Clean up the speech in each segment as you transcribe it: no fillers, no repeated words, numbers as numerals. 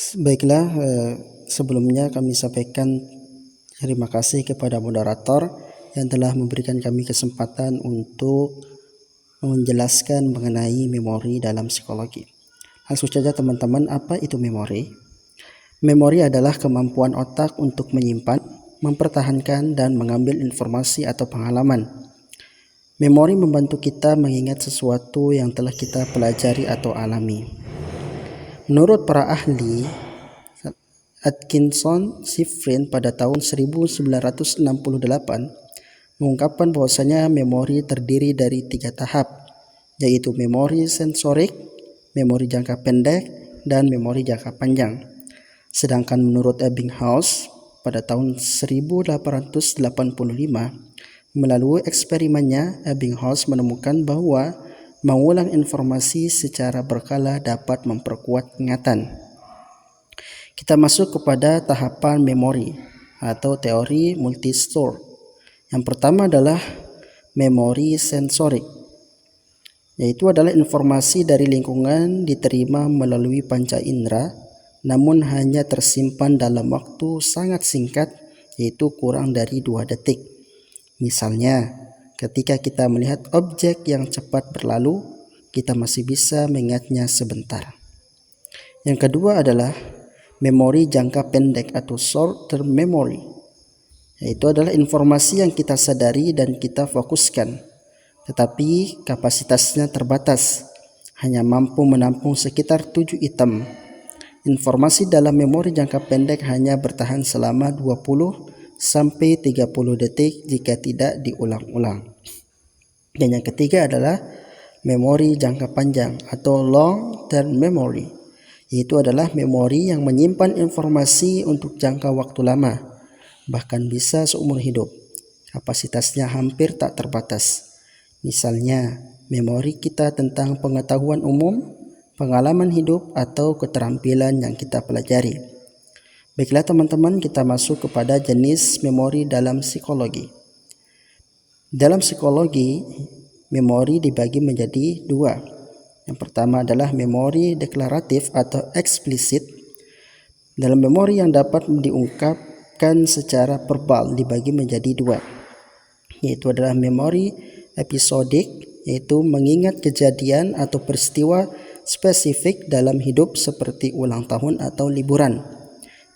Baiklah, sebelumnya kami sampaikan terima kasih kepada moderator yang telah memberikan kami kesempatan untuk menjelaskan mengenai memori dalam psikologi. Langsung saja teman-teman, apa itu memori? Memori adalah kemampuan otak untuk menyimpan, mempertahankan, dan mengambil informasi atau pengalaman. Memori membantu kita mengingat sesuatu yang telah kita pelajari atau alami. Menurut para ahli, Atkinson Shiffrin pada tahun 1968 mengungkapkan bahwasanya memori terdiri dari 3 tahap, yaitu memori sensorik, memori jangka pendek, dan memori jangka panjang. Sedangkan menurut Ebbinghaus pada tahun 1885, melalui eksperimennya, Ebbinghaus menemukan bahwa mengulang informasi secara berkala dapat memperkuat ingatan. Kita masuk kepada tahapan memori atau teori multistore. Yang pertama adalah memori sensorik, yaitu adalah informasi dari lingkungan diterima melalui panca indera, namun hanya tersimpan dalam waktu sangat singkat, yaitu kurang dari 2 detik. Misalnya, ketika kita melihat objek yang cepat berlalu, kita masih bisa mengingatnya sebentar. Yang kedua adalah memori jangka pendek atau short term memory, yaitu adalah informasi yang kita sadari dan kita fokuskan, tetapi kapasitasnya terbatas, hanya mampu menampung sekitar 7 item. Informasi dalam memori jangka pendek hanya bertahan selama 20 sampai 30 detik jika tidak diulang-ulang. Dan yang ketiga adalah memori jangka panjang atau long term memory, yaitu adalah memori yang menyimpan informasi untuk jangka waktu lama, bahkan bisa seumur hidup. Kapasitasnya hampir tak terbatas. Misalnya, memori kita tentang pengetahuan umum, pengalaman hidup, atau keterampilan yang kita pelajari. Baiklah teman-teman, kita masuk kepada jenis memori dalam psikologi. Dalam psikologi, memori dibagi menjadi 2. Yang pertama adalah memori deklaratif atau eksplisit. Dalam memori yang dapat diungkapkan secara verbal dibagi menjadi 2, yaitu adalah memori episodik, yaitu mengingat kejadian atau peristiwa spesifik dalam hidup seperti ulang tahun atau liburan.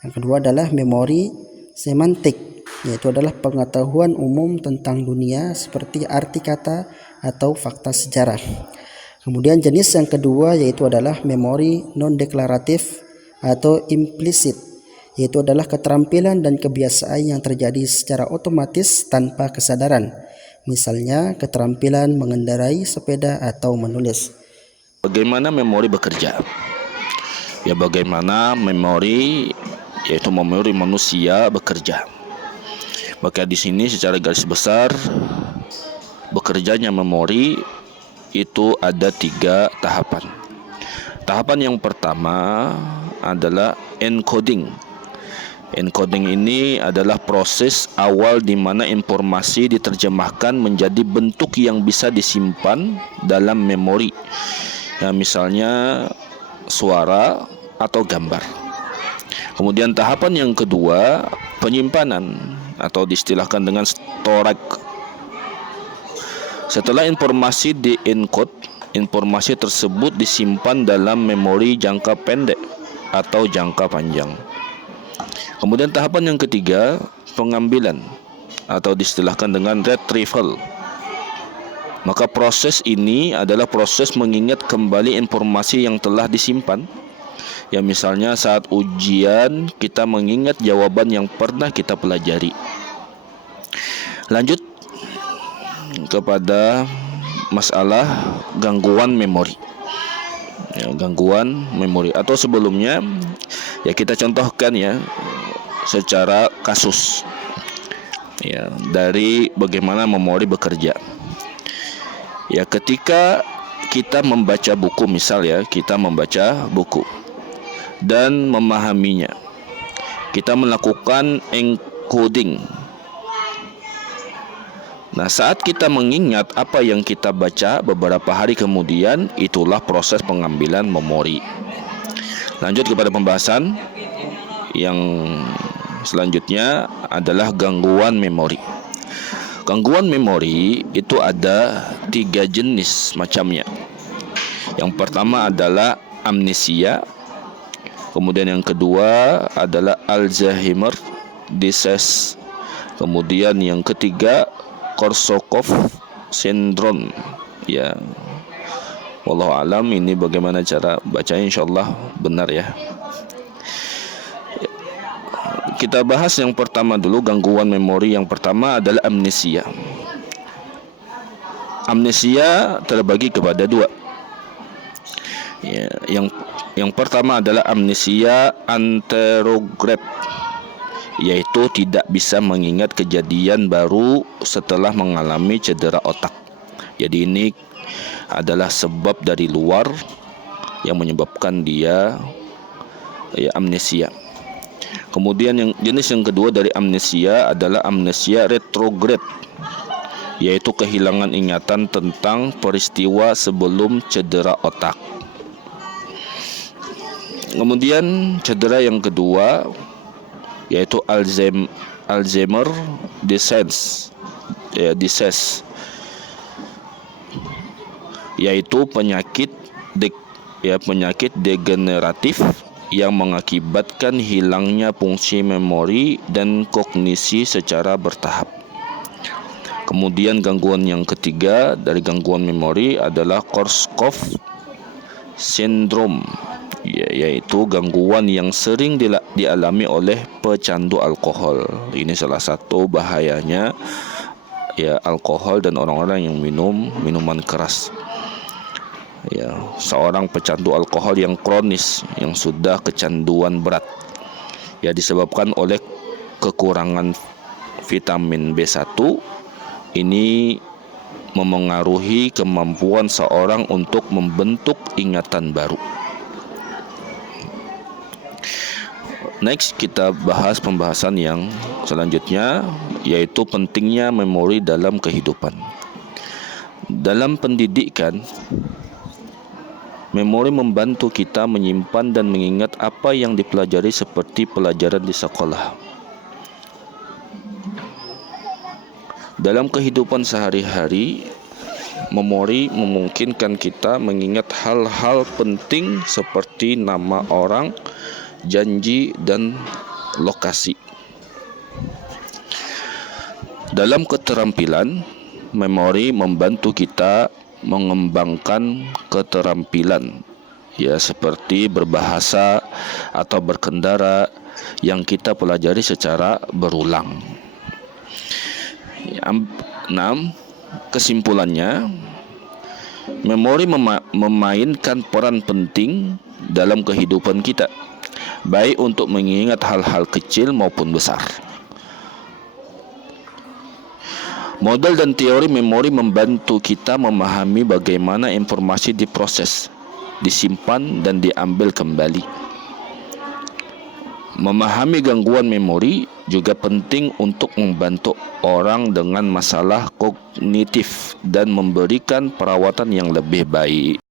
Yang kedua adalah memori semantik, yaitu adalah pengetahuan umum tentang dunia seperti arti kata atau fakta sejarah. Kemudian jenis yang kedua yaitu adalah memori non-deklaratif atau implisit, yaitu adalah keterampilan dan kebiasaan yang terjadi secara otomatis tanpa kesadaran. Misalnya keterampilan mengendarai sepeda atau menulis. Bagaimana memori bekerja? Ya, bagaimana memori, yaitu memori manusia bekerja. Maka di sini secara garis besar bekerjanya memori itu ada 3 tahapan. Tahapan yang pertama adalah encoding. Encoding ini adalah proses awal di mana informasi diterjemahkan menjadi bentuk yang bisa disimpan dalam memori. Ya, misalnya suara atau gambar. Kemudian tahapan yang kedua, penyimpanan atau diistilahkan dengan storage. Setelah informasi di-encode, informasi tersebut disimpan dalam memori jangka pendek atau jangka panjang. Kemudian tahapan yang ketiga, pengambilan atau diistilahkan dengan retrieval. Maka proses ini adalah proses mengingat kembali informasi yang telah disimpan. Ya, misalnya saat ujian kita mengingat jawaban yang pernah kita pelajari. Lanjut kepada masalah gangguan memori. Ya, gangguan memori atau sebelumnya ya kita contohkan ya secara kasus ya dari bagaimana memori bekerja. Ya, ketika kita membaca buku, misal ya kita membaca buku dan memahaminya, kita melakukan encoding. Nah, saat kita mengingat apa yang kita baca beberapa hari kemudian, itulah proses pengambilan memori. Lanjut kepada pembahasan yang selanjutnya adalah gangguan memori. Gangguan memori itu ada 3 jenis macamnya. Yang pertama adalah amnesia. Kemudian yang kedua adalah Alzheimer disease. Kemudian yang ketiga Korsakoff syndrome. Ya, wallahu alam ini bagaimana cara bacanya, insyaallah benar ya. Kita bahas yang pertama dulu, gangguan memori yang pertama adalah amnesia. Amnesia terbagi kepada 2. Ya, yang pertama adalah amnesia anterograde, yaitu tidak bisa mengingat kejadian baru setelah mengalami cedera otak. Jadi ini adalah sebab dari luar yang menyebabkan dia amnesia. Kemudian yang jenis yang kedua dari amnesia adalah amnesia retrograde, yaitu kehilangan ingatan tentang peristiwa sebelum cedera otak. Kemudian cedera yang kedua yaitu Alzheimer disease, yaitu penyakit degeneratif yang mengakibatkan hilangnya fungsi memori dan kognisi secara bertahap. Kemudian gangguan yang ketiga dari gangguan memori adalah Korsakoff syndrome, yaitu gangguan yang sering dialami oleh pecandu alkohol. Ini salah satu bahayanya alkohol dan orang-orang yang minum minuman keras. Seorang pecandu alkohol yang kronis, yang sudah kecanduan berat, disebabkan oleh kekurangan vitamin B1. Ini memengaruhi kemampuan seorang untuk membentuk ingatan baru. Next, kita bahas pembahasan yang selanjutnya, yaitu pentingnya memori dalam kehidupan. Dalam pendidikan, memori membantu kita menyimpan dan mengingat apa yang dipelajari seperti pelajaran di sekolah. Dalam kehidupan sehari-hari, memori memungkinkan kita mengingat hal-hal penting seperti nama orang, janji, dan lokasi. Dalam keterampilan, memori membantu kita mengembangkan keterampilan seperti berbahasa atau berkendara yang kita pelajari secara berulang. 6. Kesimpulannya, memori memainkan peran penting dalam kehidupan kita, baik untuk mengingat hal-hal kecil maupun besar. Model dan teori memori membantu kita memahami bagaimana informasi diproses, disimpan, dan diambil kembali. Memahami gangguan memori juga penting untuk membantu orang dengan masalah kognitif dan memberikan perawatan yang lebih baik.